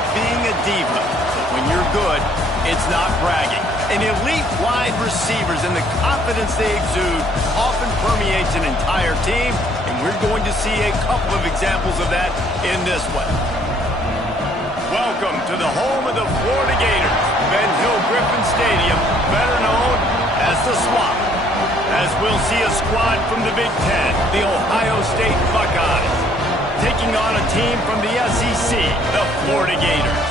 it being a diva. But when you're good, it's not bragging. And elite wide receivers and the confidence they exude often permeates an entire team, and we're going to see a couple of examples of that in this one. Welcome to the home of the Florida Gators, Ben Hill Griffin Stadium, better known as the Swamp. As we'll see a squad from the Big Ten, the Ohio State Buckeyes, taking on a team from the SEC, the Florida Gators.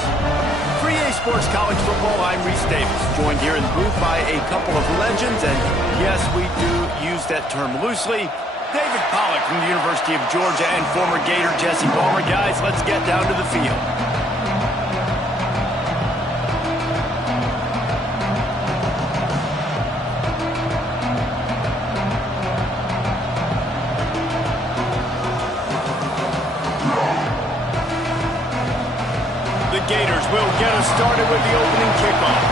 For EA Sports College Football, I'm Reese Davis, joined here in the booth by a couple of legends, and yes, we do use that term loosely. David Pollack from the University of Georgia and former Gator Jesse Palmer. Guys, let's get down to the field. The Gators will get us started with the opening kickoff.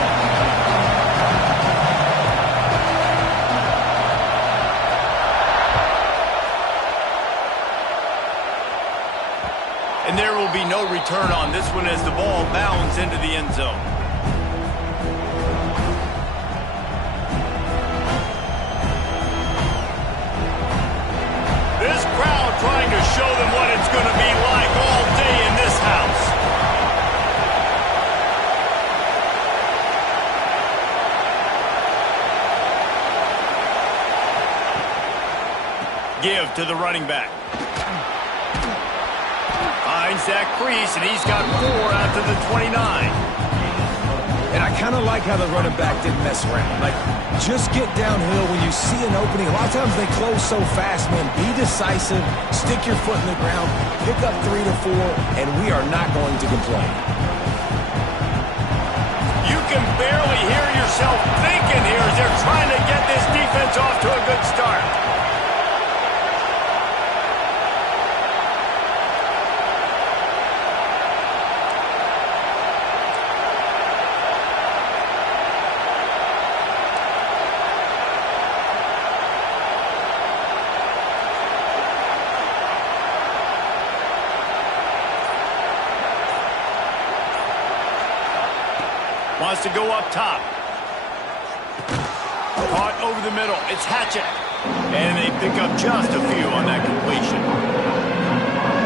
And there will be no return on this one as the ball bounds into the end zone. This crowd trying to show them what it's going to be like all day in this house. Give to the running back. Finds Zach Priest, and he's got 4 out to the 29. And I kind of like how the running back didn't mess around. Like, just get downhill when you see an opening. A lot of times they close so fast, man. Be decisive, stick your foot in the ground, pick up 3 to 4, and we are not going to complain. You can barely hear yourself thinking here as they're trying to get this defense off to a good start. Wants to go up top. Caught over the middle. It's Hatchett. And they pick up just a few on that completion.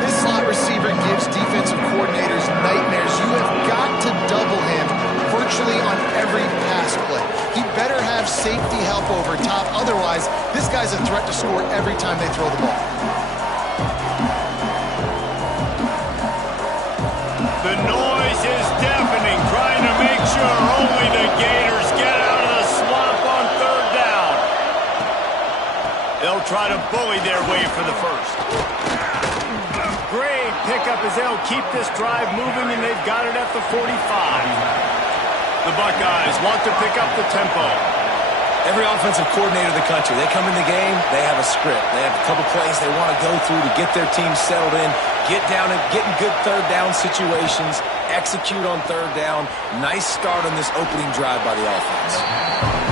This slot receiver gives defensive coordinators nightmares. You have got to double him virtually on every pass play. He better have safety help over top. Otherwise, this guy's a threat to score every time they throw the ball. The noise is deafening, trying to make sure only the Gators get out of the swamp on 3rd down. They'll try to bully their way for the first. Great pickup as they'll keep this drive moving, and they've got it at the 45. The Buckeyes want to pick up the tempo. Every offensive coordinator in the country, they come in the game, they have a script. They have a couple plays they want to go through to get their team settled in, get down and get in good 3rd down situations, execute on 3rd down. Nice start on this opening drive by the offense.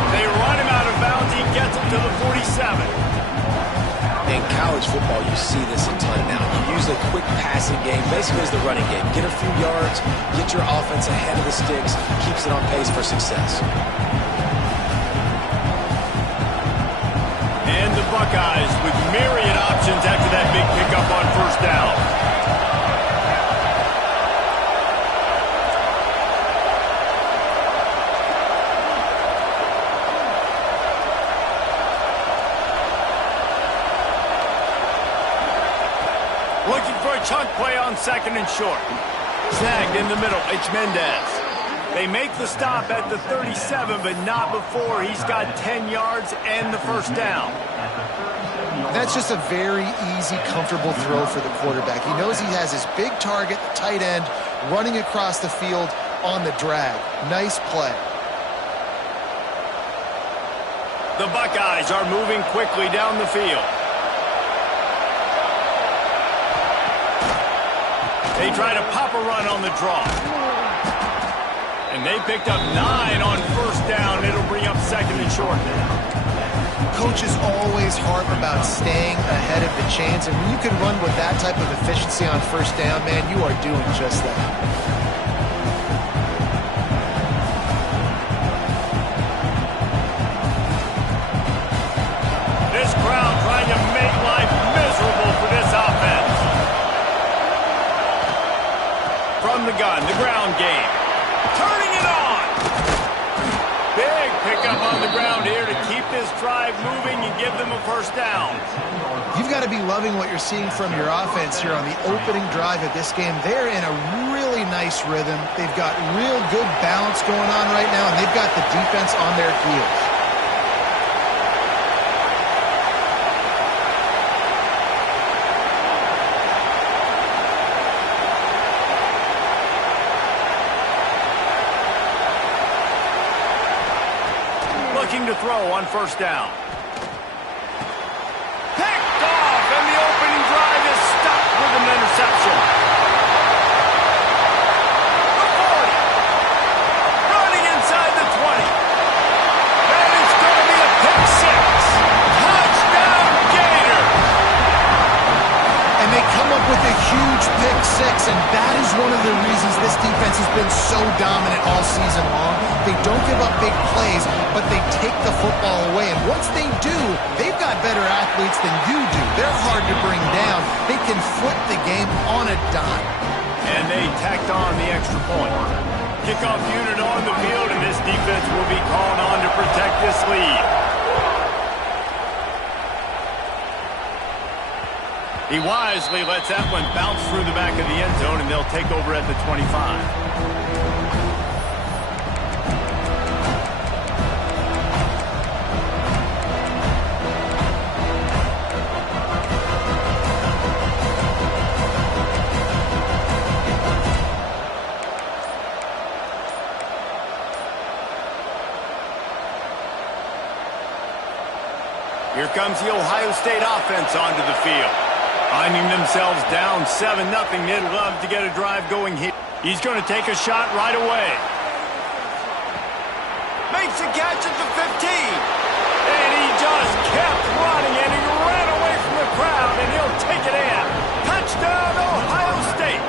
They run him out of bounds. He gets him to the 47. In college football, you see this a ton now. You use a quick passing game, basically as the running game. Get a few yards, get your offense ahead of the sticks, keeps it on pace for success. And the Buckeyes with myriad options after that big pickup on 1st down. Looking for a chunk play on 2nd and short. Snagged in the middle. It's Mendez. They make the stop at the 37, but not before he's got 10 yards and the 1st down. That's just a very easy, comfortable throw for the quarterback. He knows he has his big target, the tight end, running across the field on the drag. Nice play. The Buckeyes are moving quickly down the field. They try to pop a run on the draw. And they picked up 9 on 1st down. It'll bring up 2nd and short now. Coaches always harp about staying ahead of the chains, and when you can run with that type of efficiency on 1st down, man, you are doing just that. from the gun, the ground game. Turning it on. Big pickup on the ground here to keep this drive moving and give them a first down. You've got to be loving what you're seeing from your offense here on the opening drive of this game. They're in a really nice rhythm. They've got real good balance going on right now, and they've got the defense on their heels. Looking to throw on first down. Picked off, and the opening drive is stopped with an interception. The 40. Running inside the 20. And it's going to be a pick six. Touchdown, Gator. And they come up with a huge pick six, and that is one of the reasons this defense has been so dominant all season long. They don't give up big plays, but they take the football away. And once they do, they've got better athletes than you do. They're hard to bring down. They can flip the game on a dime. And they tacked on the extra point. Kickoff unit on the field, and this defense will be called on to protect this lead. He wisely lets that one bounce through the back of the end zone, and they'll take over at the 25. Here comes the Ohio State offense onto the field. Finding themselves down 7-0, they'd love to get a drive going here. He's going to take a shot right away. Makes a catch at the 15. And he just kept running, and he ran away from the crowd, and he'll take it in. Touchdown, Ohio State.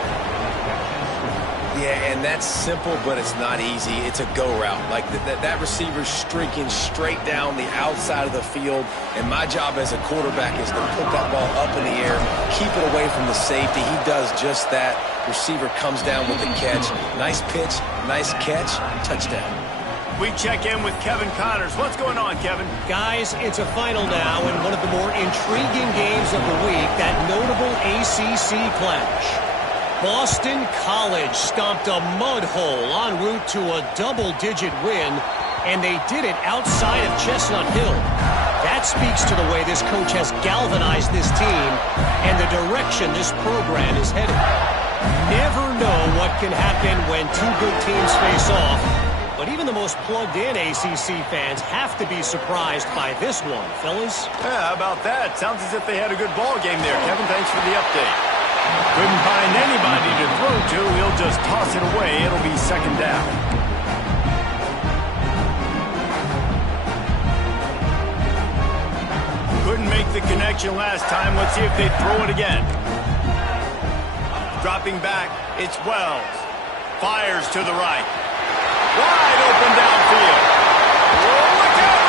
Yeah, and that's simple, but it's not easy. It's a go route. Like that receiver's streaking straight down the outside of the field, and my job as a quarterback is to put that ball up in the air, keep it away from the safety. He does just that. Receiver comes down with the catch. Nice pitch, nice catch, touchdown. We check in with Kevin Connors. What's going on, Kevin? Guys, it's a final now in one of the more intriguing games of the week, that notable ACC clash. Boston College stomped a mud hole en route to a double-digit win, and they did it outside of Chestnut Hill. That speaks to the way this coach has galvanized this team and the direction this program is headed. Never know what can happen when two good teams face off, but even the most plugged-in ACC fans have to be surprised by this one, fellas. Yeah, how about that? Sounds as if they had a good ball game there. Kevin, thanks for the update. Couldn't find anybody to throw to. He'll just toss it away. It'll be second down. Couldn't make the connection last time. Let's see if they throw it again. Dropping back, it's Wells. Fires to the right. Wide open downfield. Oh, look out!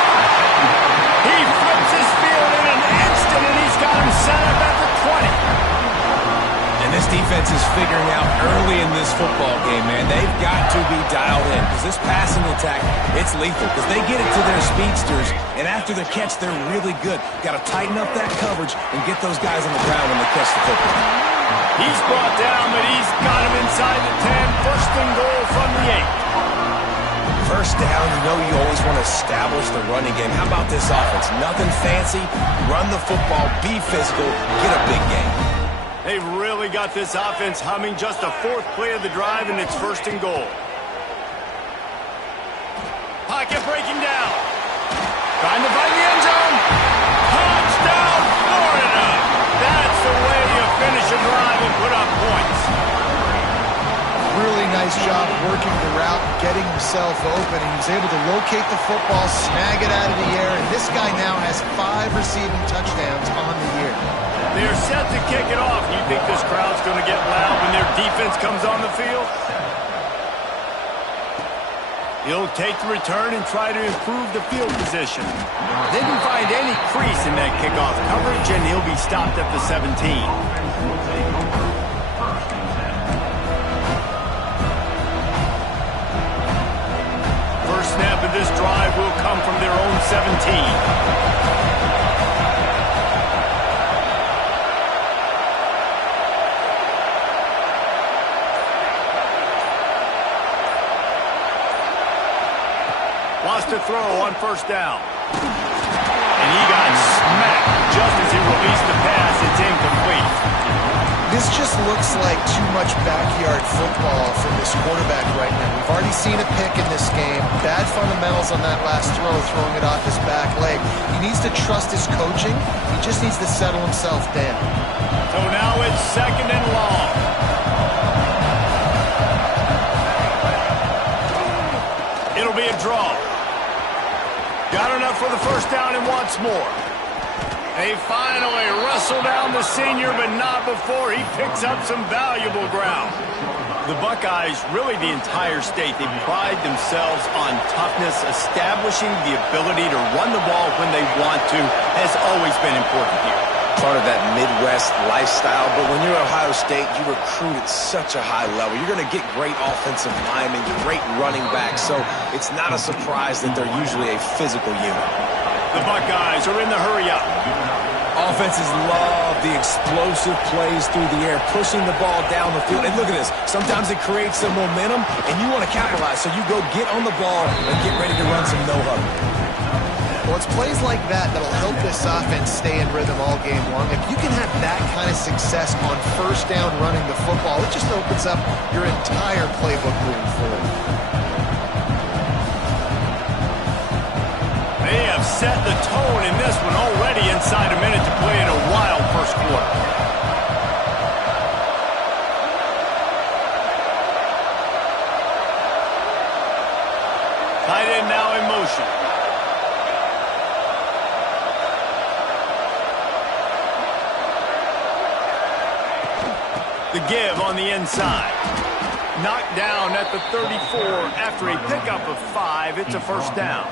He flips his field in an instant, and he's got him set up at the 20. This defense is figuring out early in this football game, man. They've got to be dialed in because this passing attack, it's lethal because they get it to their speedsters, and after the catch, they're really good. Got to tighten up that coverage and get those guys on the ground when they catch the football. He's brought down, but he's got him inside the 10. First and goal from the 8. First down, you know you always want to establish the running game. How about this offense? Nothing fancy. Run the football, be physical, get a big game. They've really got this offense humming. Just a fourth play of the drive, and it's first and goal. Pocket breaking down. Trying to find the end zone. Touchdown, Florida. That's the way you finish a drive and put up points. Really nice job working the route, getting himself open. He was able to locate the football, snag it out of the air, and this guy now has 5 receiving touchdowns on the year. They're set to kick it off. You think this crowd's going to get loud when their defense comes on the field? He'll take the return and try to improve the field position. Didn't find any crease in that kickoff coverage, and he'll be stopped at the 17. of this drive will come from their own 17. Wants to throw on first down. And he got smacked just as he released the pass. It's incomplete. This just looks like too much backyard football from this quarterback right now. We've already seen a pick in this game. Bad fundamentals on that last throw, throwing it off his back leg. He needs to trust his coaching. He just needs to settle himself down. So now it's 2nd and long. It'll be a draw. Got enough for the first down and wants more. They finally wrestle down the senior, but not before he picks up some valuable ground. The Buckeyes, really the entire state, they pride themselves on toughness. Establishing the ability to run the ball when they want to has always been important here. Part of that Midwest lifestyle, but when you're at Ohio State, you recruit at such a high level. You're going to get great offensive linemen, great running backs, so it's not a surprise that they're usually a physical unit. The Buckeyes are in the hurry-up. Offenses love the explosive plays through the air, pushing the ball down the field. And look at this. Sometimes it creates some momentum, and you want to capitalize, so you go get on the ball and get ready to run some no-huddle. Well, it's plays like that that'll help this offense stay in rhythm all game long. If you can have that kind of success on first down running the football, it just opens up your entire playbook moving forward. They have set the tone in this one already inside a minute to play in a wild first quarter. Tight end now in motion. The give on the inside. Knocked down at the 34 after a pickup of 5. It's a first down.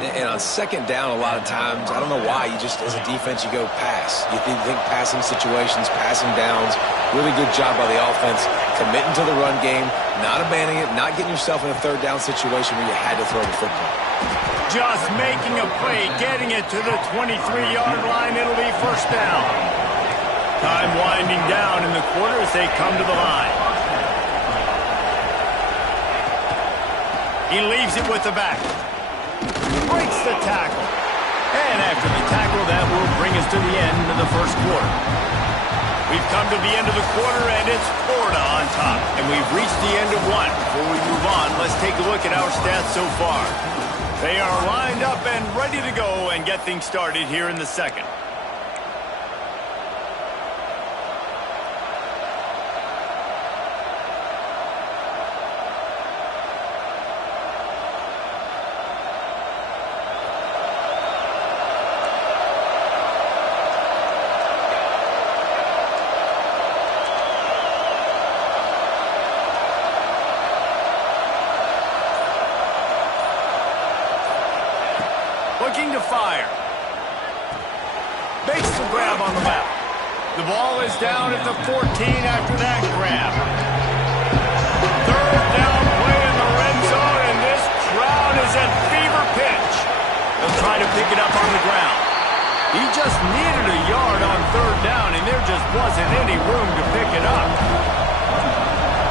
And on second down, a lot of times, I don't know why, you just, as a defense, you go pass. You think passing situations, passing downs. Really good job by the offense, committing to the run game, not abandoning it, not getting yourself in a third down situation where you had to throw the football. Just making a play, getting it to the 23-yard line. It'll be first down. Time winding down in the quarter as they come to the line. He leaves it with the back. Breaks the tackle. And after the tackle, that will bring us to the end of the first quarter. We've come to the end of the quarter, and it's Florida on top. And we've reached the end of one. Before we move on, let's take a look at our stats so far. They are lined up and ready to go and get things started here in the second. Looking to fire. Makes the grab on the left. The ball is down at the 14 after that grab. Third down play in the red zone, and this crowd is at fever pitch. They'll try to pick it up on the ground. He just needed a yard on third down, and there just wasn't any room to pick it up.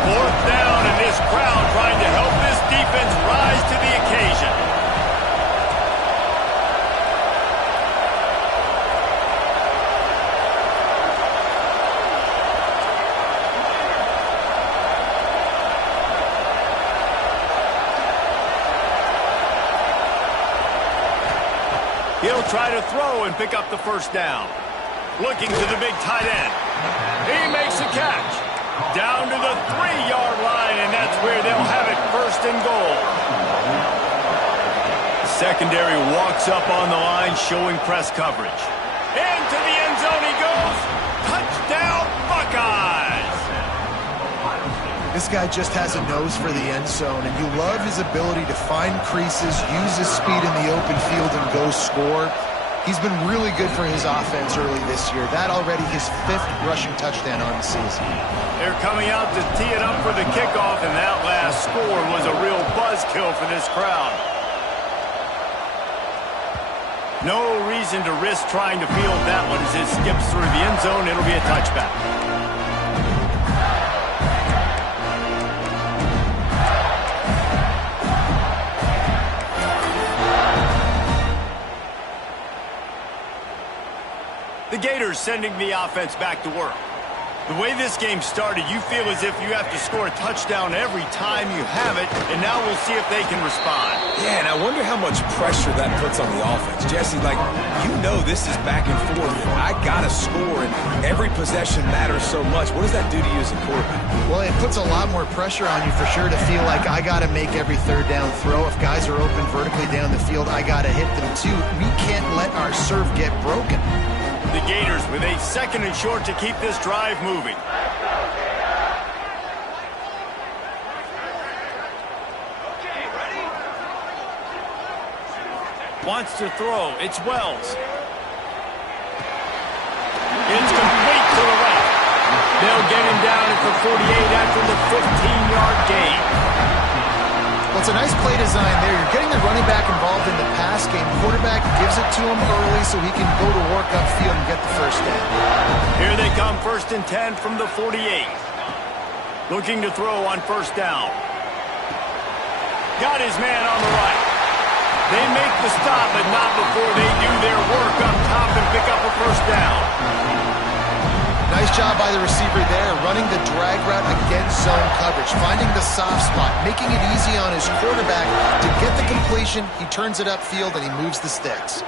Fourth down, and this crowd trying to help this defense rise to the occasion. He'll try to throw and pick up the first down. Looking to the big tight end. He makes a catch. Down to the 3-yard line, and that's where they'll have it, first and goal. Secondary walks up on the line, showing press coverage. Into the end zone he goes. Touchdown, Buckeyes! This guy just has a nose for the end zone, and you love his ability to find creases, use his speed in the open field, and go score. He's been really good for his offense early this year. That already his 5th rushing touchdown on the season. They're coming out to tee it up for the kickoff, and that last score was a real buzzkill for this crowd. No reason to risk trying to field that one as it skips through the end zone. It'll be a touchback. The Gators sending the offense back to work. The way this game started, you feel as if you have to score a touchdown every time you have it, and now we'll see if they can respond. Yeah, and I wonder how much pressure that puts on the offense. Jesse, like, you know this is back and forth, and I got to score, and every possession matters so much. What does that do to you as a quarterback? Well, it puts a lot more pressure on you for sure to feel like I got to make every third down throw. If guys are open vertically down the field, I got to hit them too. We can't let our serve get broken. The Gators with a 2nd and short to keep this drive moving. Wants to throw. It's Wells. It's complete to the left. They'll get him down at the 48 after the 15-yard gain. Well, it's a nice play design there. You're getting the running back involved in the pass game. Quarterback gives it to him early so he can go to work upfield and get the first down. Here they come, 1st and 10 from the 48. Looking to throw on 1st down. Got his man on the right. They make the stop, but not before they do their work up top and pick up a 1st down. Nice job by the receiver there, running the drag route against zone coverage, finding the soft spot, making it easy on his quarterback to get the completion. He turns it upfield, and he moves the sticks.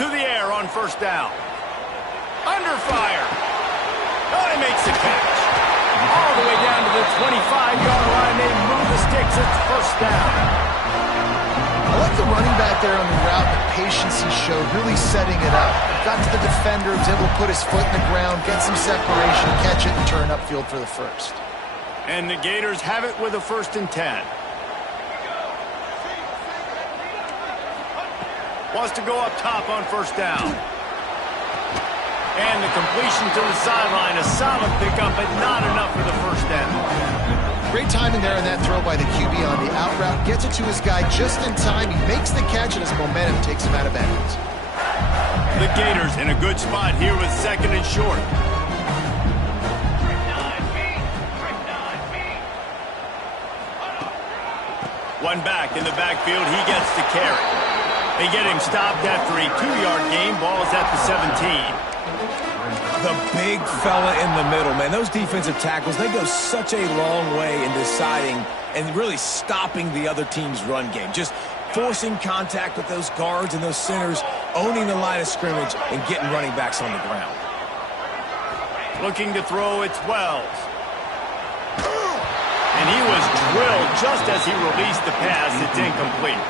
To the air on 1st down. Under fire. Oh, he makes the catch. All the way down to the 25-yard line. They move the sticks. It's 1st down. I like the running back there on the route, the patience he showed, really setting it up. Got to the defender, was able to put his foot in the ground, get some separation, catch it, and turn upfield for the 1st. And the Gators have it with a 1st and 10. Wants to go up top on 1st down. And the completion to the sideline, a solid pickup, but not enough for the 1st down. Great timing there on that throw by the QB on the out route. Gets it to his guy just in time. He makes the catch, and his momentum takes him out of bounds. The Gators in a good spot here with 2nd and short. One back in the backfield. He gets the carry. They get him stopped after a 2-yard gain. Ball is at the 17. The big fella in the middle, man. Those defensive tackles, they go such a long way in deciding and really stopping the other team's run game. Just forcing contact with those guards and those centers, owning the line of scrimmage, and getting running backs on the ground. Looking to throw, it's Wells. And he was drilled just as he released the pass. It's incomplete.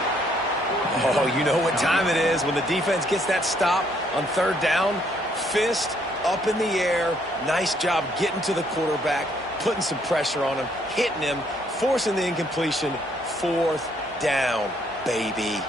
Oh, you know what time it is when the defense gets that stop on 3rd down. Fist up in the air. Nice job getting to the quarterback, putting some pressure on him, hitting him, forcing the incompletion. 4th down, baby.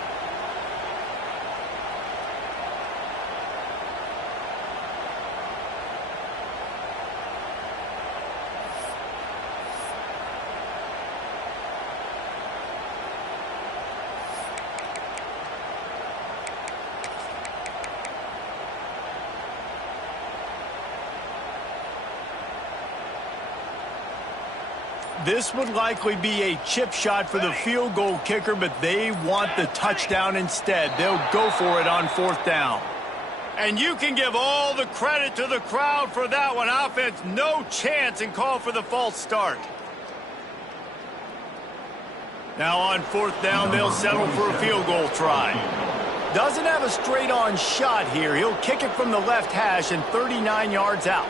This would likely be a chip shot for the field goal kicker, but they want the touchdown instead. They'll go for it on 4th down. And you can give all the credit to the crowd for that one. Offense, no chance, and call for the false start. Now on 4th down, they'll settle for a field goal try. Doesn't have a straight-on shot here. He'll kick it from the left hash and 39 yards out.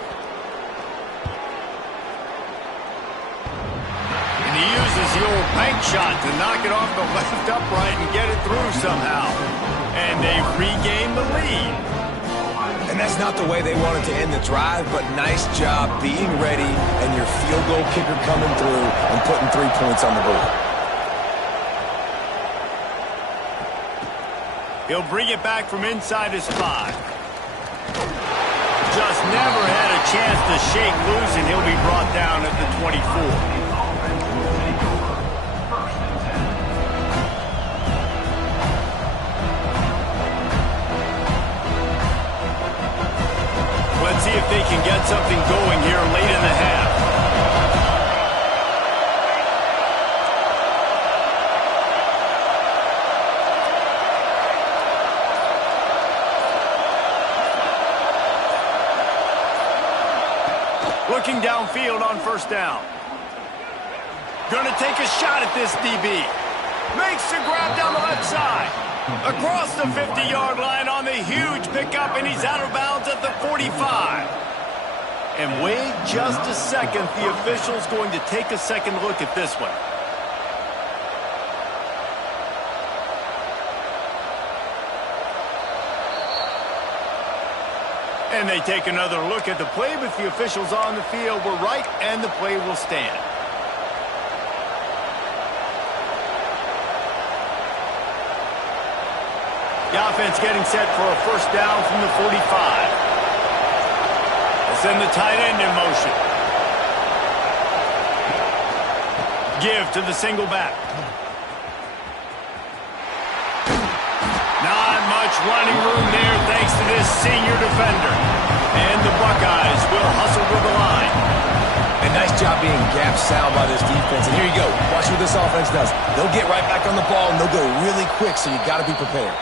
He uses the old bank shot to knock it off the left upright and get it through somehow. And they regain the lead. And that's not the way they wanted to end the drive, but nice job being ready and your field goal kicker coming through and putting 3 points on the board. He'll bring it back from inside his 5. Just never had a chance to shake loose, and he'll be brought down at the 24. Let's see if they can get something going here late in the half. Looking downfield on first down. Gonna take a shot at this DB. Makes the grab down the left side. Across the 50-yard line on the huge pickup, and he's out of bounds at the 45. And wait just a second. The official's going to take a second look at this one. And they take another look at the play, but the officials on the field were right, and the play will stand. The offense getting set for a first down from the 45. They send the tight end in motion. Give to the single back. Not much running room there thanks to this senior defender. And the Buckeyes will hustle to the line. A nice job being gap sound by this defense. And here you go. Watch what this offense does. They'll get right back on the ball, and they'll go really quick, so you got to be prepared.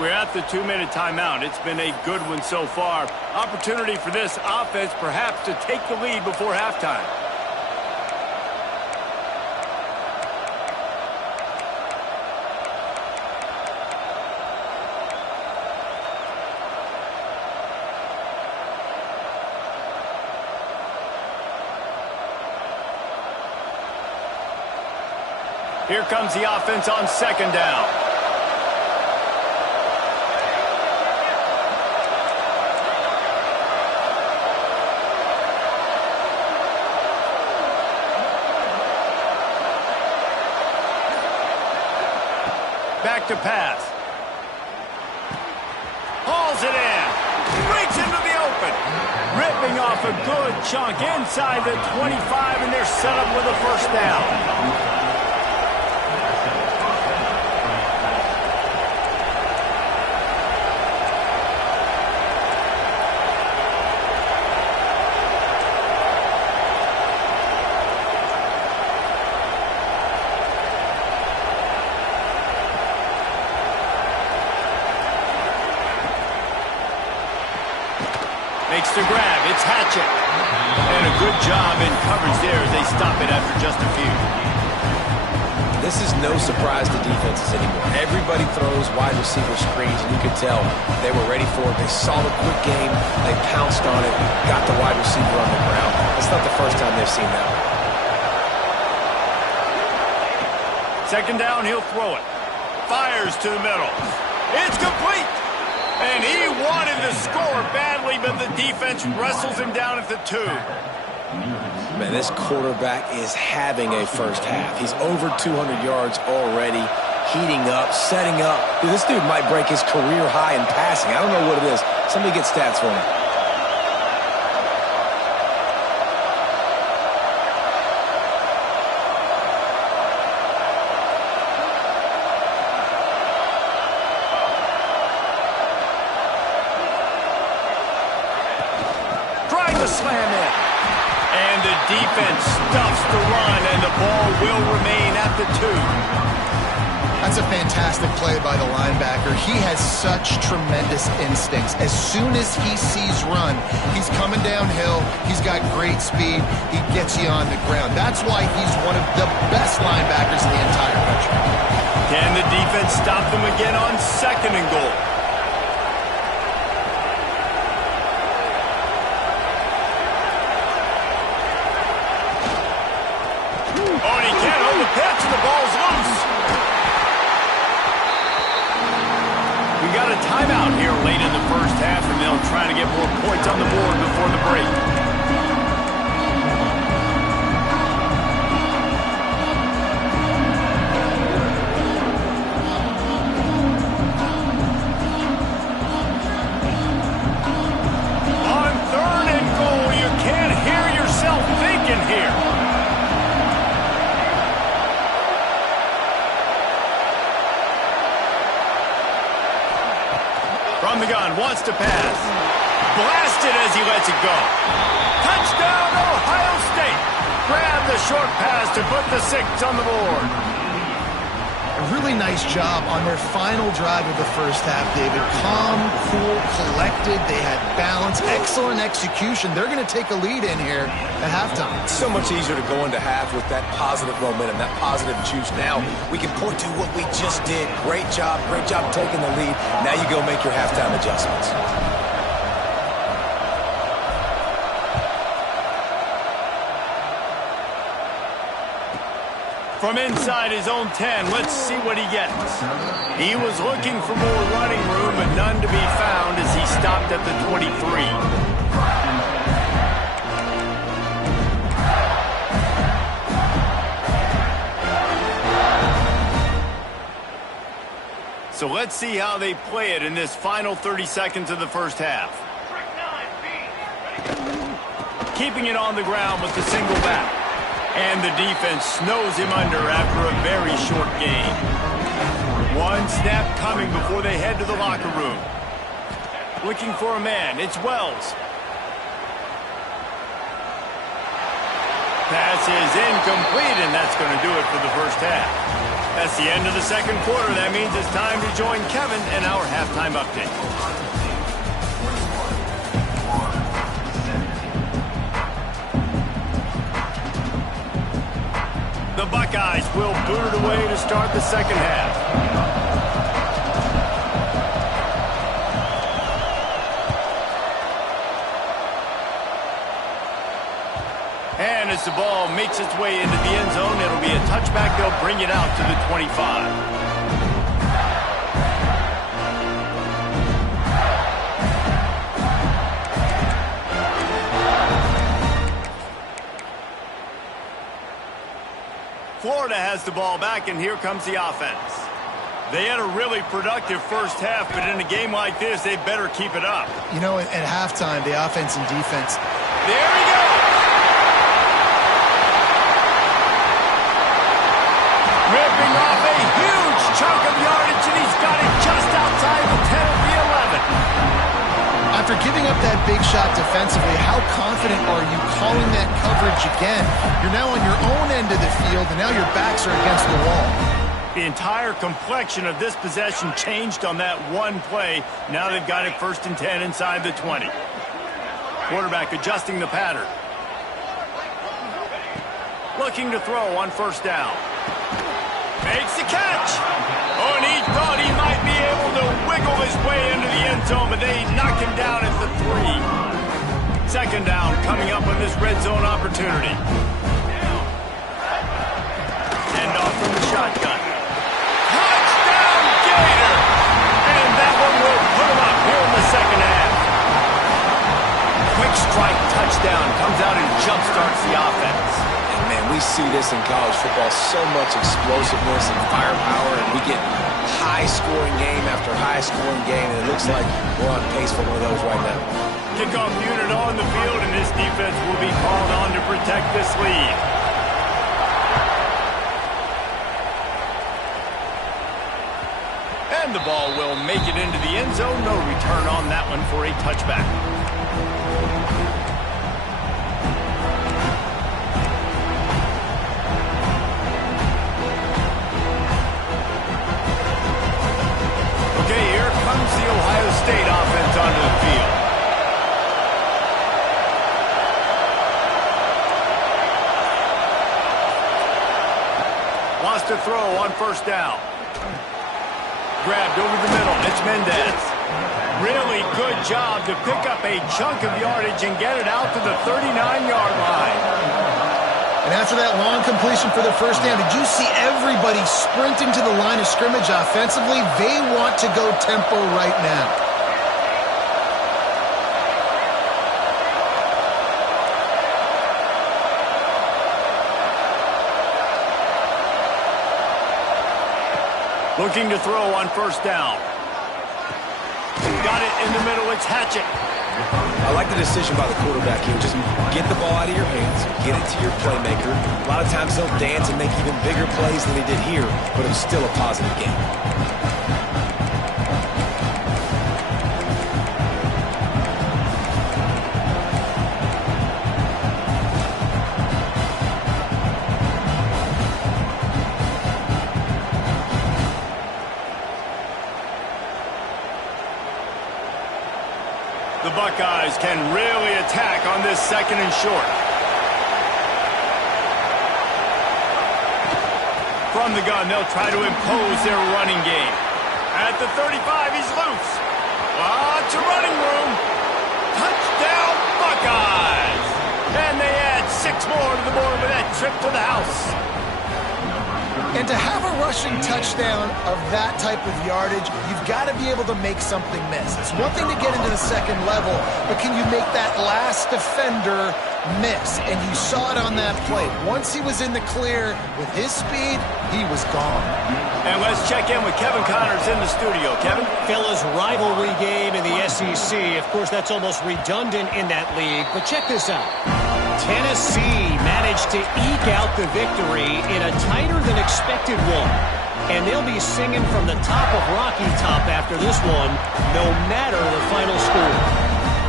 We're at the 2-minute timeout. It's been a good one so far. Opportunity for this offense perhaps to take the lead before halftime. Here comes the offense on second down. Back to pass. Hauls it in. Breaks into the open. Ripping off a good chunk inside the 25, and they're set up with a first down. Makes the grab. It's Hatchett. And a good job in coverage there as they stop it after just a few. This is no surprise to defenses anymore. Everybody throws wide receiver screens, and you could tell they were ready for it. They saw the quick game. They pounced on it, got the wide receiver on the ground. It's not the first time they've seen that. Second down, he'll throw it. Fires to the middle. It's complete. And he wanted to score badly, but the defense wrestles him down at the 2. Man, this quarterback is having a first half. He's over 200 yards already, heating up, setting up. Dude, this dude might break his career high in passing. I don't know what it is. Somebody get stats for him. Slam in. And the defense stuffs the run, and the ball will remain at the 2. That's a fantastic play by the linebacker. He has such tremendous instincts. As soon as he sees run, he's coming downhill. He's got great speed. He gets you on the ground. That's why he's one of the best linebackers in the entire country. Can the defense stop them again on second and goal? Pitch, and the ball's loose. We got a timeout here late in the first half, and they'll try to get more points on the board before the break. wants to pass. Blasted as he lets it go. Touchdown, Ohio State. Grab the short pass to put the 6 on the board. A really nice job on their final drive of the first half, David. Calm, cool, collected. They had balance, excellent execution. They're going to take a lead in here at halftime. It's so much easier to go into half with that positive momentum, that positive juice. Now we can point to what we just did. Great job taking the lead. Now you go make your halftime adjustments. From inside his own 10, let's see what he gets. He was looking for more running room, but none to be found as he stopped at the 23. So let's see how they play it in this final 30 seconds of the first half. Keeping it on the ground with the single back. And the defense snows him under after a very short game. One snap coming before they head to the locker room. Looking for a man. It's Wells. Pass is incomplete, and that's going to do it for the first half. That's the end of the second quarter. That means it's time to join Kevin and our halftime update. The Buckeyes will boot it away to start the second half. And as the ball makes its way into the end zone, it'll be a touchback. They'll bring it out to the 25. Florida has the ball back, and here comes the offense. They had a really productive first half, but in a game like this, they better keep it up. You know, at halftime, the offense and defense. There he goes! Ripping off a huge chunk of yardage, and he's got it just outside the 10 of the 11. After giving up that big shot defensively, how confident are you calling that coverage again? You're now on your own end of the field, and now your backs are against the wall. The entire complexion of this possession changed on that one play. Now they've got it 1st and 10 inside the 20. Quarterback adjusting the pattern. Looking to throw on 1st down. Makes the catch. Oh, and he thought he might be able to wiggle his way into the end zone, but they knock him down at the 3. 2nd down coming up on this red zone opportunity. End off from the shotgun. Touchdown, Gator! And that one will put him up here in the second half. Quick strike touchdown comes out and jump-starts the offense. Man, we see this in college football, so much explosiveness and firepower, and we get high-scoring game after high-scoring game, and it looks like we're on pace for one of those right now. Kickoff unit on the field, and this defense will be called on to protect this lead. And the ball will make it into the end zone. No return on that one for a touchback. The Ohio State offense onto the field. Wants to throw on 1st down. Grabbed over the middle. It's Mendez. Really good job to pick up a chunk of yardage and get it out to the 39-yard line. And after that long completion for the 1st down, did you see everybody sprinting to the line of scrimmage offensively? They want to go tempo right now. Looking to throw on 1st down. Got it in the middle. It's Hatchett. I like the decision by the quarterback here. Just get the ball out of your hands, get it to your playmaker. A lot of times they'll dance and make even bigger plays than they did here, but it was still a positive game. Buckeyes can really attack on this 2nd and short. From the gun, they'll try to impose their running game. At the 35, he's loose. Lots of running room. Touchdown, Buckeyes! And they add 6 more to the board with that trip to the house. And to have a rushing touchdown of that type of yardage, you've got to be able to make something miss. It's one thing to get into the 2nd level, but can you make that last defender miss? And you saw it on that play. Once he was in the clear with his speed, he was gone. And let's check in with Kevin Connors in the studio. Kevin? Fellas, rivalry game in the SEC. Of course, that's almost redundant in that league, but check this out. Tennessee managed to eke out the victory in a tighter-than-expected one. And they'll be singing from the top of Rocky Top after this one, no matter the final score.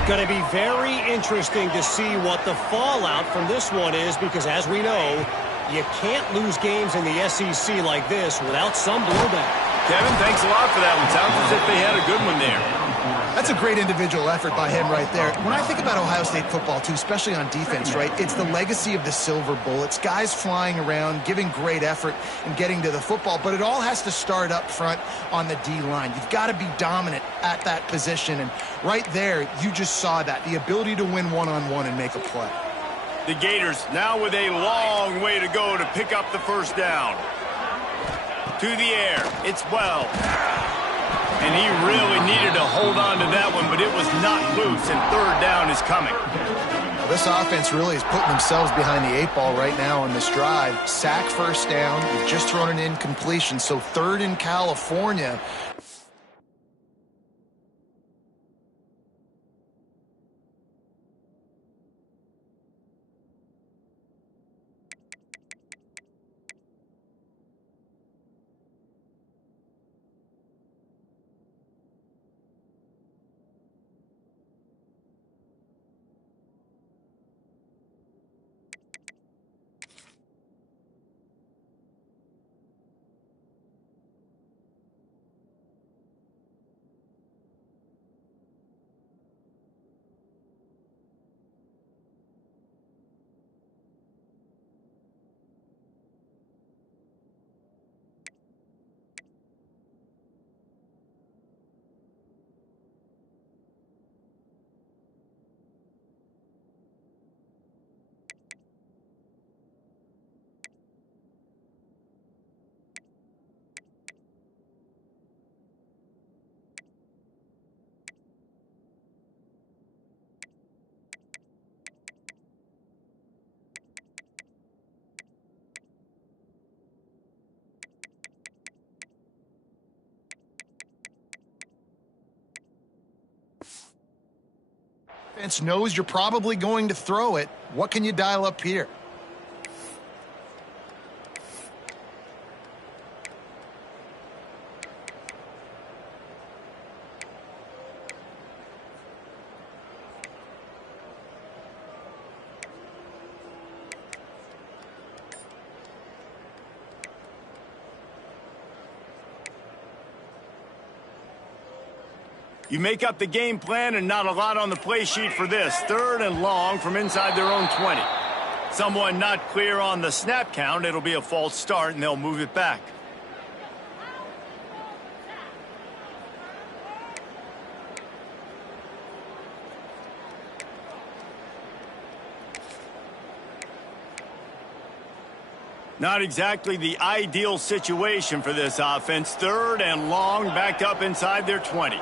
Going to be very interesting to see what the fallout from this one is, because as we know, you can't lose games in the SEC like this without some blowback. Kevin, thanks a lot for that one. Sounds as if they had a good one there. That's a great individual effort by him right there. When I think about Ohio State football, too, especially on defense, right, it's the legacy of the Silver Bullets, guys flying around, giving great effort and getting to the football, but it all has to start up front on the D-line. You've got to be dominant at that position, and right there, you just saw that, the ability to win one-on-one and make a play. The Gators now with a long way to go to pick up the 1st down. To the air, it's Wells. And he really needed to hold on to that one, but it was not loose, and 3rd down is coming. Well, this offense really is putting themselves behind the 8 ball right now on this drive. Sack 1st down. You've just thrown an incompletion, so 3rd in California. Defense knows you're probably going to throw it. What can you dial up here? You make up the game plan and not a lot on the play sheet for this. 3rd and long from inside their own 20. Someone not clear on the snap count. It'll be a false start, and they'll move it back. Not exactly the ideal situation for this offense. 3rd and long, backed up inside their 20.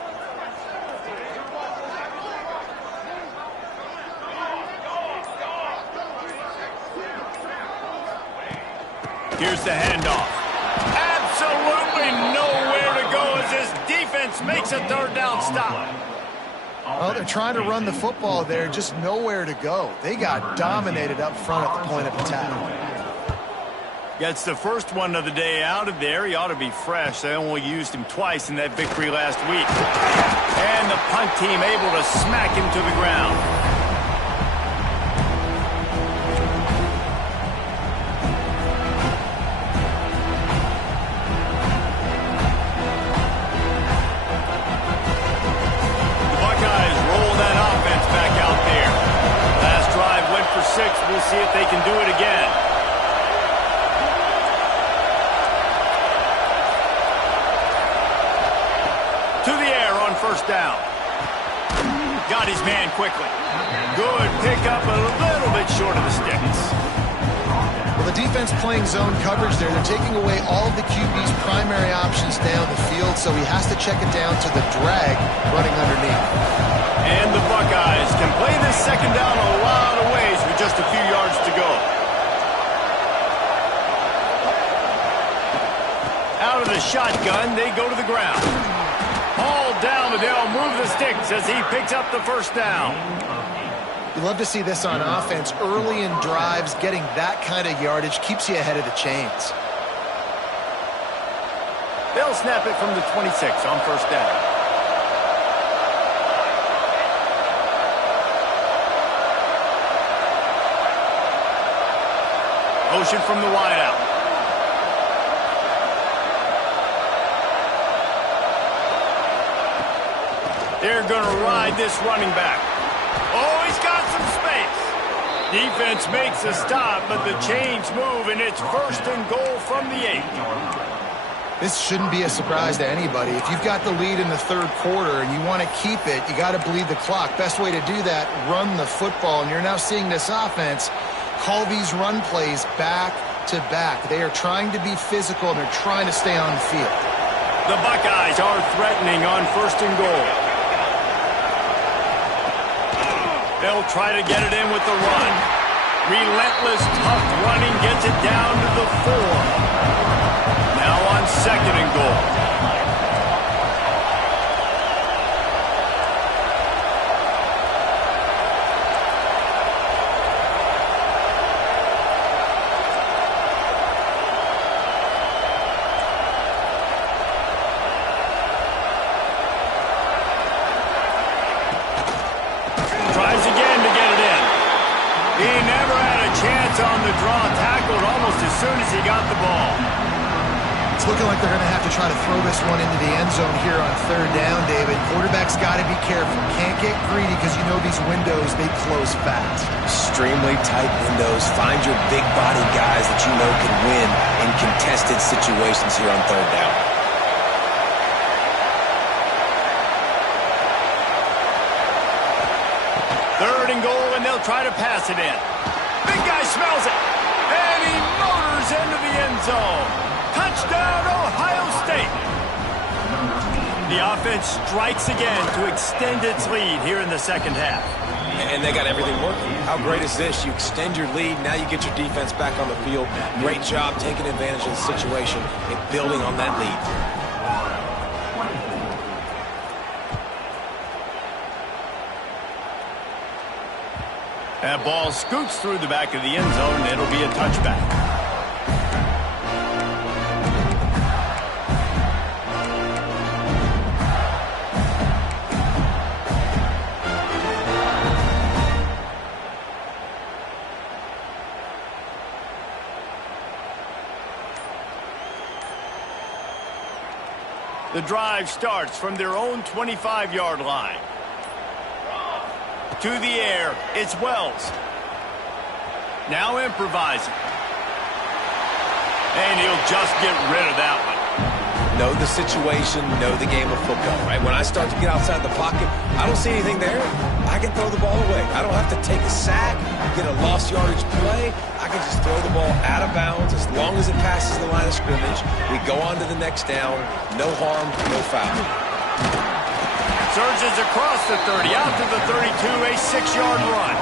Here's the handoff. Absolutely nowhere to go as this defense makes a 3rd down stop. Well, they're trying to run the football there, just nowhere to go. They got dominated up front at the point of attack. Gets the first one of the day out of there. He ought to be fresh. They only used him twice in that victory last week. And the punt team able to smack him to the ground. The Buckeyes roll that offense can do it again. To the air on first down. Got his man quickly. Good pickup, a little bit short of the sticks. Well, the defense playing zone coverage there. They're taking away all of the QB's primary options down the field, so he has to check it down to the drag running underneath. And the Buckeyes can play this second down a lot of ways with just a few yards to go. Out of the shotgun, they go to the ground. Ball down, and they'll move the sticks as he picks up the first down. You love to see this on offense. Early in drives, getting that kind of yardage keeps you ahead of the chains. They'll snap it from the 26 on first down. Motion from the wideout. They're going to ride this running back. Oh, he's got some space. Defense makes a stop, but the chains move, and it's first and goal from the 8. This shouldn't be a surprise to anybody. If you've got the lead in the third quarter and you want to keep it, you got to bleed the clock. Best way to do that, run the football. And you're now seeing this offense call these run plays back to back. They are trying to be physical, and they're trying to stay on the field. The Buckeyes are threatening on first and goal. They'll try to get it in with the run. Relentless, tough running gets it down to the 4. Now on second and goal. Tries again to get it in. He never had a chance on the draw, tackled almost as soon as he got the ball. It's looking like they're going to have to try to throw this one into the end zone here on third down, David. Quarterback's got to be careful. Can't get greedy because you know these windows, they close fast. Extremely tight windows. Find your big body guys that you know can win in contested situations here on third down. Third and goal, and they'll try to pass it in. Big guy smells it, and he motors into the end zone. Touchdown, Ohio State. The offense strikes again to extend its lead here in the second half. And they got everything working. How great is this? You extend your lead, now you get your defense back on the field. Great job taking advantage of the situation and building on that lead. That ball scoots through the back of the end zone, and it'll be a touchback. The drive starts from their own 25-yard line. To the air, it's Wells. Now improvising. And he'll just get rid of that one. Know the situation, know the game of football, right? When I start to get outside the pocket, I don't see anything there. I can throw the ball away. I don't have to take a sack, get a lost yardage play. I can just throw the ball out of bounds as long as it passes the line of scrimmage. We go on to the next down. No harm, no foul. Surges across the 30, out to the 32, a 6-yard run.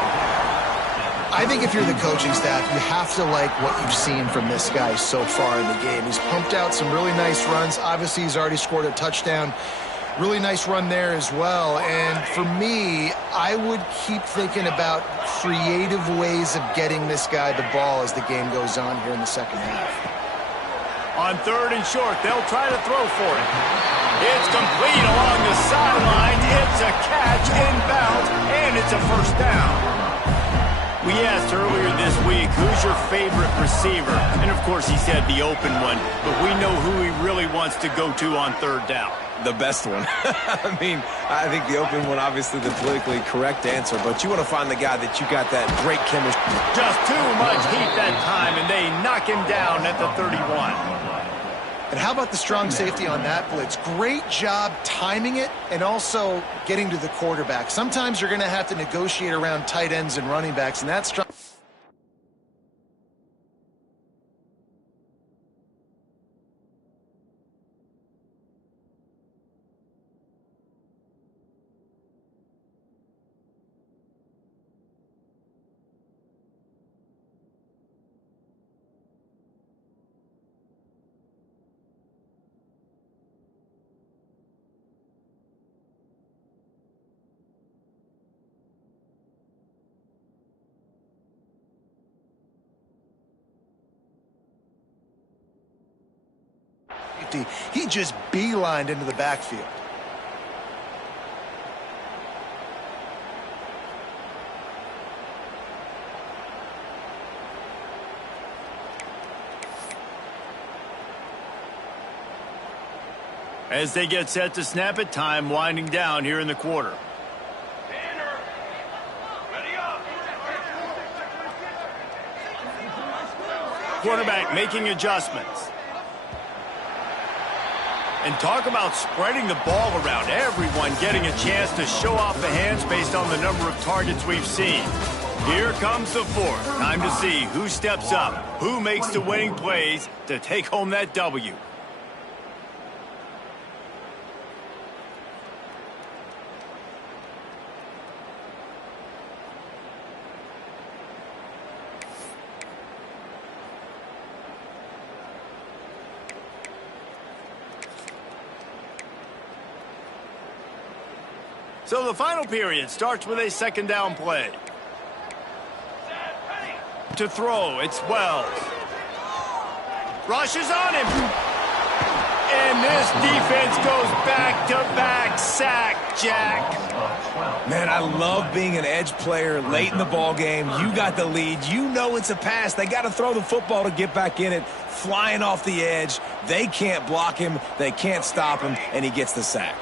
I think if you're the coaching staff, you have to like what you've seen from this guy so far in the game. He's pumped out some really nice runs. Obviously, he's already scored a touchdown. Really nice run there as well. And for me, I would keep thinking about creative ways of getting this guy the ball as the game goes on here in the second half. On third and short, they'll try to throw for it. It's complete along the sideline. It's a catch inbounds, and it's a first down. We asked earlier this week, who's your favorite receiver? And, of course, he said the open one, but we know who he really wants to go to on third down. The best one. I mean, I think the open one, obviously the politically correct answer, but you want to find the guy that you got that great chemistry. Just too much heat that time, and they knock him down at the 31. And how about the strong safety on that blitz? Great job timing it and also getting to the quarterback. Sometimes you're going to have to negotiate around tight ends and running backs, and that's strong. He just beelined into the backfield. As they get set to snap it, time winding down here in the quarter. Quarterback making adjustments. And talk about spreading the ball around. Everyone getting a chance to show off the hands based on the number of targets we've seen. Here comes the fourth. Time to see who steps up, who makes the winning plays to take home that W. So the final period starts with a second down play. To throw, it's Wells. Rushes on him. And this defense goes back-to-back sack, Jack. Man, I love being an edge player late in the ball game. You got the lead. You know it's a pass. They got to throw the football to get back in it. Flying off the edge. They can't block him. They can't stop him, and he gets the sack.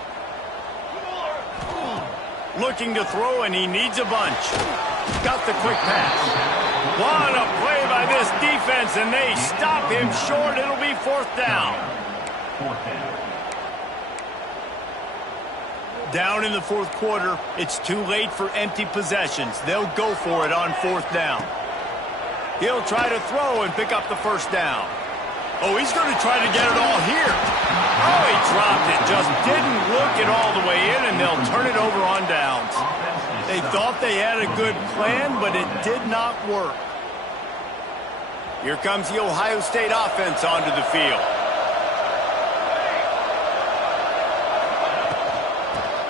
Looking to throw, and he needs a bunch. Got the quick pass. What a play by this defense, and they stop him short. It'll be fourth down. Down in the fourth quarter, it's too late for empty possessions. They'll go for it on fourth down. He'll try to throw and pick up the first down. Oh, he's going to try to get it all here. Oh, he dropped it. Just didn't look it all the way in, and they'll turn it over on downs. They thought they had a good plan, but it did not work. Here comes the Ohio State offense onto the field.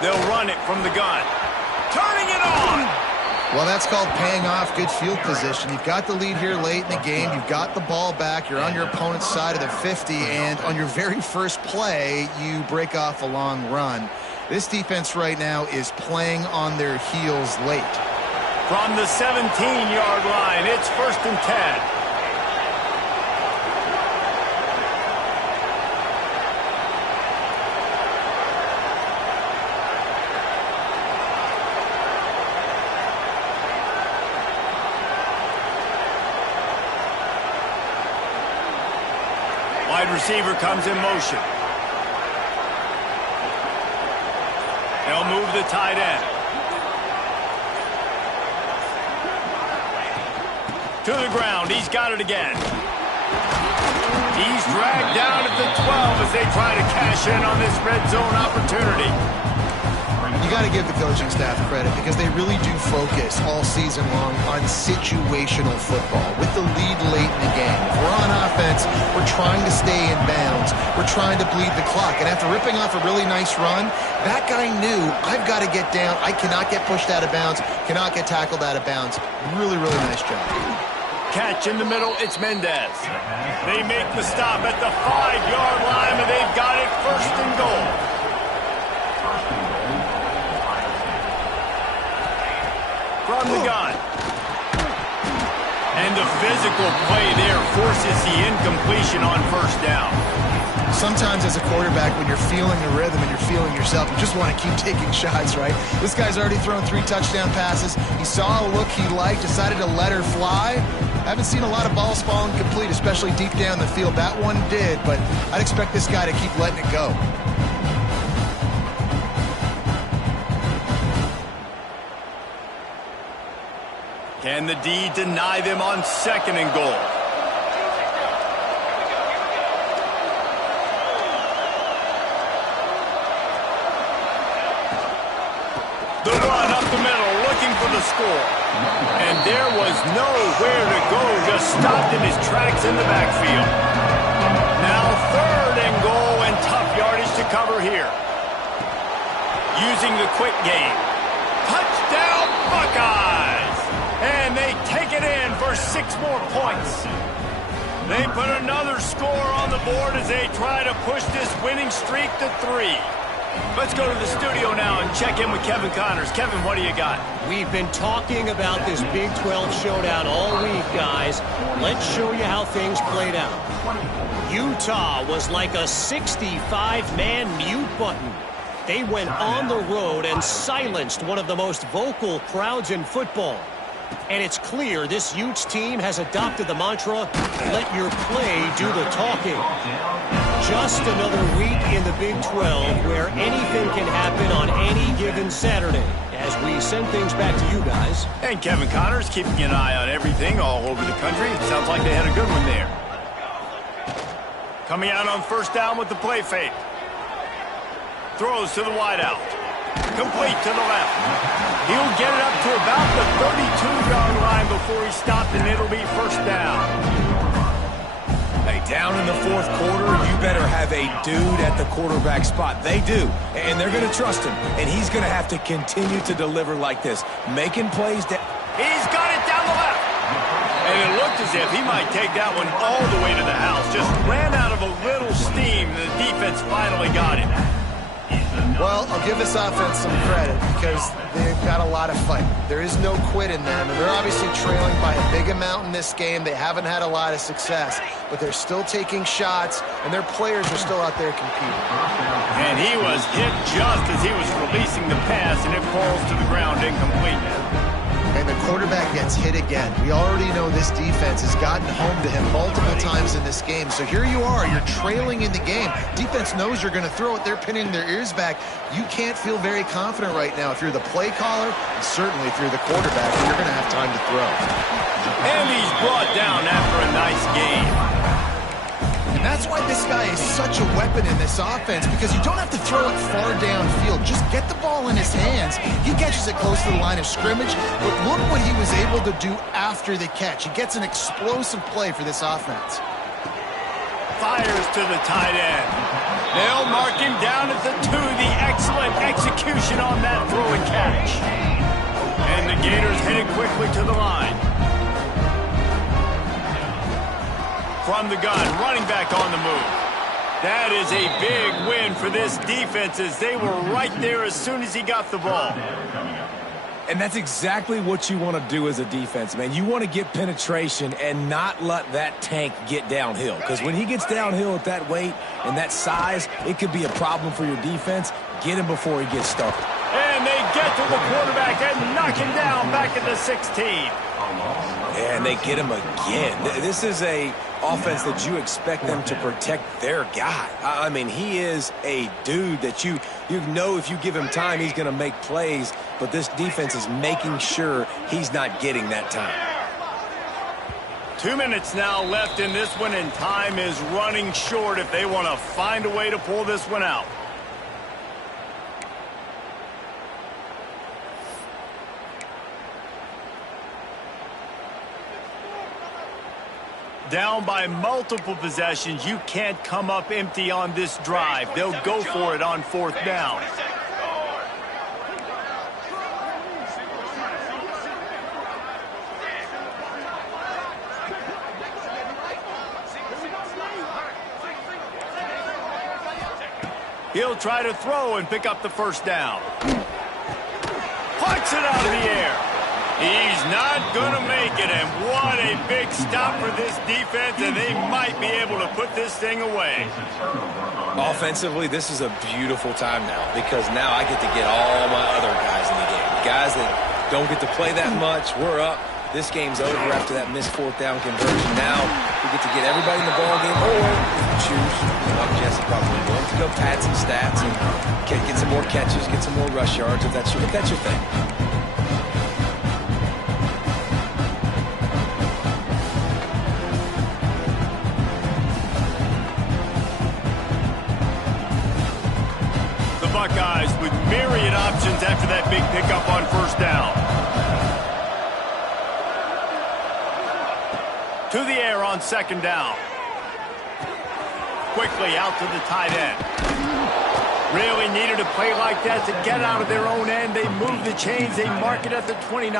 They'll run it from the gun. Turning it on. Well, that's called paying off good field position. You've got the lead here late in the game. You've got the ball back. You're on your opponent's side of the 50, and on your very first play, you break off a long run. This defense right now is playing on their heels late. From the 17-yard line, it's 1st and 10. Wide receiver comes in motion. They'll move the tight end. To the ground. He's got it again. He's dragged down at the 12 as they try to cash in on this red zone opportunity. You got to give the coaching staff credit because they really do focus all season long on situational football with the lead late in the game. If we're on offense, we're trying to stay in bounds. We're trying to bleed the clock. And after ripping off a really nice run, that guy knew, I've got to get down. I cannot get pushed out of bounds, cannot get tackled out of bounds. Really, really nice job. Catch in the middle, it's Mendez. They make the stop at the 5-yard line, and they've got it 1st and goal. From the gun. And the physical play there forces the incompletion on 1st down. Sometimes as a quarterback, when you're feeling the rhythm and you're feeling yourself, you just want to keep taking shots, right? This guy's already thrown 3 touchdown passes. He saw a look he liked, decided to let her fly. Haven't seen a lot of balls falling complete, especially deep down the field. That one did, but I'd expect this guy to keep letting it go. Can the D deny them on 2nd and goal? The run up the middle, looking for the score. And there was nowhere to go, just stopped in his tracks in the backfield. Now 3rd and goal and tough yardage to cover here. Using the quick game. Touchdown Buckeyes! And they take it in for 6 more points. They put another score on the board as they try to push this winning streak to 3. Let's go to the studio now and check in with Kevin Connors. Kevin, what do you got? We've been talking about this Big 12 showdown all week, guys. Let's show you how things played out. Utah was like a 65-man mute button. They went on the road and silenced one of the most vocal crowds in football. And it's clear this Utes team has adopted the mantra, let your play do the talking. Just another week in the Big 12 where anything can happen on any given Saturday. As we send things back to you guys. And Kevin Connors keeping an eye on everything all over the country. Sounds like they had a good one there. Coming out on 1st down with the play fake. Throws to the wideout. Complete to the left. He'll get it up to about the 32-yard line before he's stopped, and it'll be 1st down. Hey, down in the 4th quarter, you better have a dude at the quarterback spot. They do, and they're going to trust him, and he's going to have to continue to deliver like this, making plays. He's got it down the left. And it looked as if he might take that one all the way to the house. Just ran out of a little steam, and the defense finally got him. Well, I'll give this offense some credit because they've got a lot of fight. There is no quit in them, and they're obviously trailing by a big amount in this game. They haven't had a lot of success, but they're still taking shots, and their players are still out there competing. And he was hit just as he was releasing the pass, and it falls to the ground incomplete. And the quarterback gets hit again. We already know this defense has gotten home to him multiple times in this game. So here you are, you're trailing in the game. Defense knows you're going to throw it. They're pinning their ears back. You can't feel very confident right now if you're the play caller, and certainly if you're the quarterback, you're going to have time to throw. And he's brought down after a nice game. And that's why this guy is such a weapon in this offense, because you don't have to throw it far downfield. Just get the ball in his hands. He catches it close to the line of scrimmage, but look what he was able to do after the catch. He gets an explosive play for this offense. Fires to the tight end. They'll mark him down at the 2. The excellent execution on that throw and catch. And the Gators headed quickly to the line. From the gun, running back on the move. That is a big win for this defense as they were right there as soon as he got the ball. And that's exactly what you want to do as a defense, man. You want to get penetration and not let that tank get downhill. Because when he gets downhill at that weight and that size, it could be a problem for your defense. Get him before he gets stuffed. And they get to the quarterback and knock him down back at the 16. And they get him again. This is a offense that you expect them to protect their guy. I mean, he is a dude that you know if you give him time, he's going to make plays. But this defense is making sure he's not getting that time. 2 minutes now left in this one, and time is running short if they want to find a way to pull this one out. Down by multiple possessions, you can't come up empty on this drive. They'll go for it on 4th down. He'll try to throw and pick up the 1st down. Puts it out of the air. He's not going to make it, and what a big stop for this defense defense, and they might be able to put this thing away. Offensively, this is a beautiful time now because now I get to get all my other guys in the game. Guys that don't get to play that much, we're up. This game's over after that missed fourth down conversion. Now we get to get everybody in the ball game, or if you choose, like Jesse probably will, to go pad some stats and get some more catches, get some more rush yards if that's your thing. The Buckeyes with myriad options after that big pickup on first down. To the air on second down. Quickly out to the tight end. Really needed a play like that to get out of their own end. They move the chains. They mark it at the 29.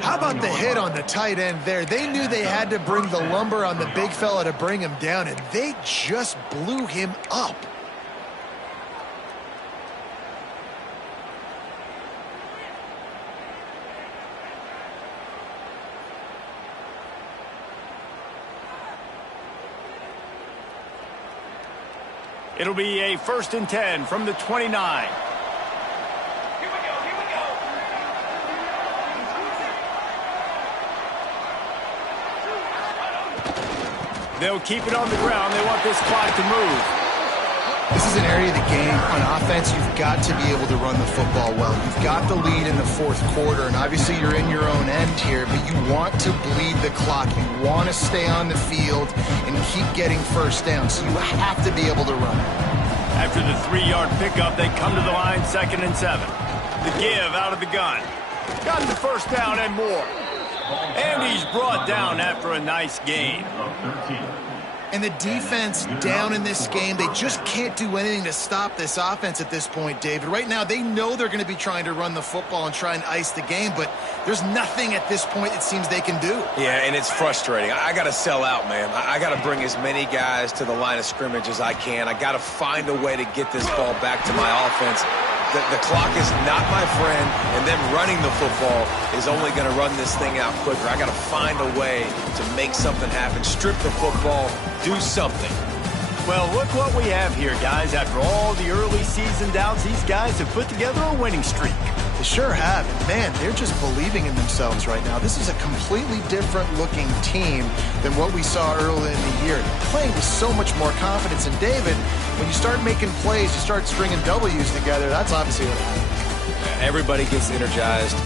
How about the hit on the tight end there? They knew they had to bring the lumber on the big fella to bring him down, and they just blew him up. It'll be a 1st and 10 from the 29. Here we go. They'll keep it on the ground. They want this clock to move. This is an area of the game. On offense, you've got to be able to run the football well. You've got the lead in the fourth quarter, and obviously you're in your own end here, but you want to bleed the clock. You want to stay on the field and keep getting first down, so you have to be able to run it. After the 3-yard pickup, they come to the line 2nd and 7. The give out of the gun. Got the first down and more. And he's brought down after a nice gain. And the defense down in this game, they just can't do anything to stop this offense at this point, David. Right now, they know they're going to be trying to run the football and try and ice the game, but there's nothing at this point it seems they can do. Yeah, and it's frustrating. I got to sell out, man. I got to bring as many guys to the line of scrimmage as I can. I got to find a way to get this ball back to my offense. The clock is not my friend, and them running the football is only going to run this thing out quicker. I got to find a way to make something happen, strip the football, do something. Well, look what we have here, guys. After all the early season doubts, these guys have put together a winning streak. They sure have. And man, they're just believing in themselves right now. This is a completely different looking team than what we saw early in the year. They're playing with so much more confidence. And David, when you start making plays, you start stringing W's together, that's obviously what happens. Everybody gets energized.